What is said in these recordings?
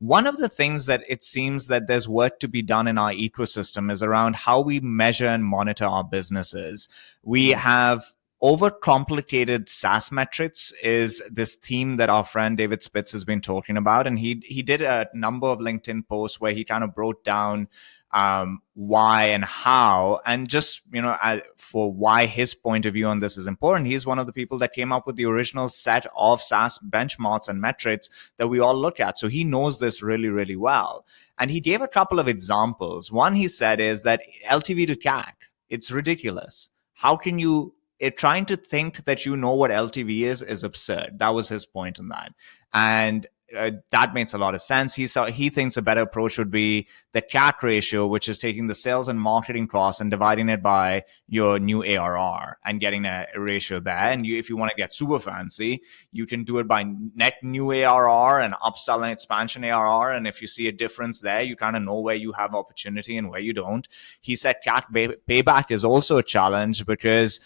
One of the things that it seems that there's work to be done in our ecosystem is around how we measure and monitor our businesses. We have overcomplicated SaaS metrics is this theme that our friend David Spitz has been talking about. And he did a number of LinkedIn posts where he kind of broke down why and how, and just for why his point of view on this is important. He's one of the people that came up with the original set of SaaS benchmarks and metrics that we all look at, so he knows this really, really well. And he gave a couple of examples. One he said is that LTV to CAC, it's ridiculous. How can you trying to think that you know what LTV is absurd. That was his point on that. And that makes a lot of sense. He thinks a better approach would be the CAC ratio, which is taking the sales and marketing costs and dividing it by your new ARR and getting a ratio there. And if you want to get super fancy, you can do it by net new ARR and upsell and expansion ARR. And if you see a difference there, you kind of know where you have opportunity and where you don't. He said CAC payback is also a challenge because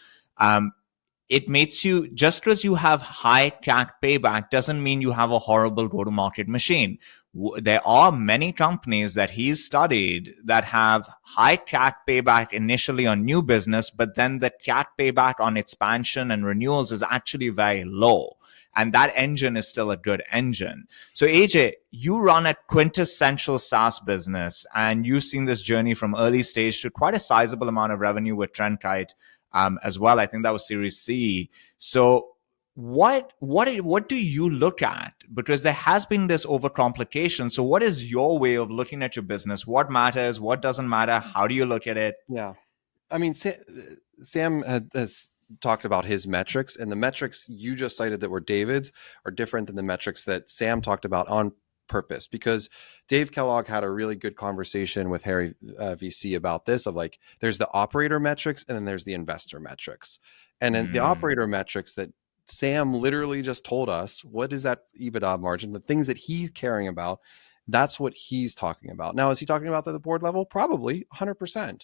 it makes you, just because you have high CAC payback doesn't mean you have a horrible go-to-market machine. There are many companies that he's studied that have high CAC payback initially on new business, but then the CAC payback on expansion and renewals is actually very low. And that engine is still a good engine. So AJ, you run a quintessential SaaS business, and you've seen this journey from early stage to quite a sizable amount of revenue with Trendkite. As well, I think that was Series C. So what do you look at? Because there has been this overcomplication. So what is your way of looking at your business? What matters? What doesn't matter? How do you look at it? Yeah, I mean, Sam has talked about his metrics, and the metrics you just cited that were David's are different than the metrics that Sam talked about on purpose, because Dave Kellogg had a really good conversation with Harry VC about this, of like, there's the operator metrics and then there's the investor metrics. And then the operator metrics that Sam literally just told us, what is that EBITDA margin, the things that he's caring about, that's what he's talking about. Now, is he talking about at the board level? Probably 100%.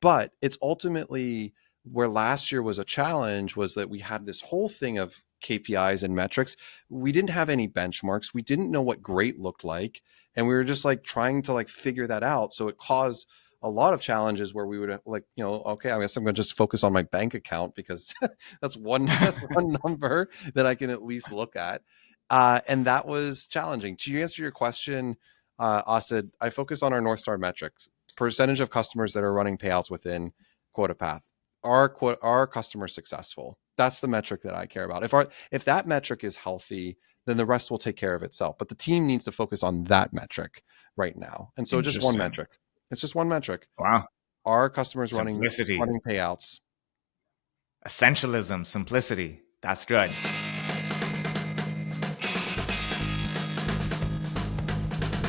But it's ultimately where last year was a challenge, was that we had this whole thing of KPIs and metrics. We didn't have any benchmarks. We didn't know what great looked like. And we were just like trying to like figure that out. So it caused a lot of challenges where we would like, okay, I guess I'm going to just focus on my bank account, because that's one number that I can at least look at. And that was challenging. To answer your question, Asid, I focus on our North Star metrics: percentage of customers that are running payouts within quota path. Are customers successful? That's the metric that I care about. If that metric is healthy, then the rest will take care of itself. But the team needs to focus on that metric right now. And so just one metric. It's just one metric. Wow. Are customers Simplicity. running payouts? Essentialism, simplicity. That's good.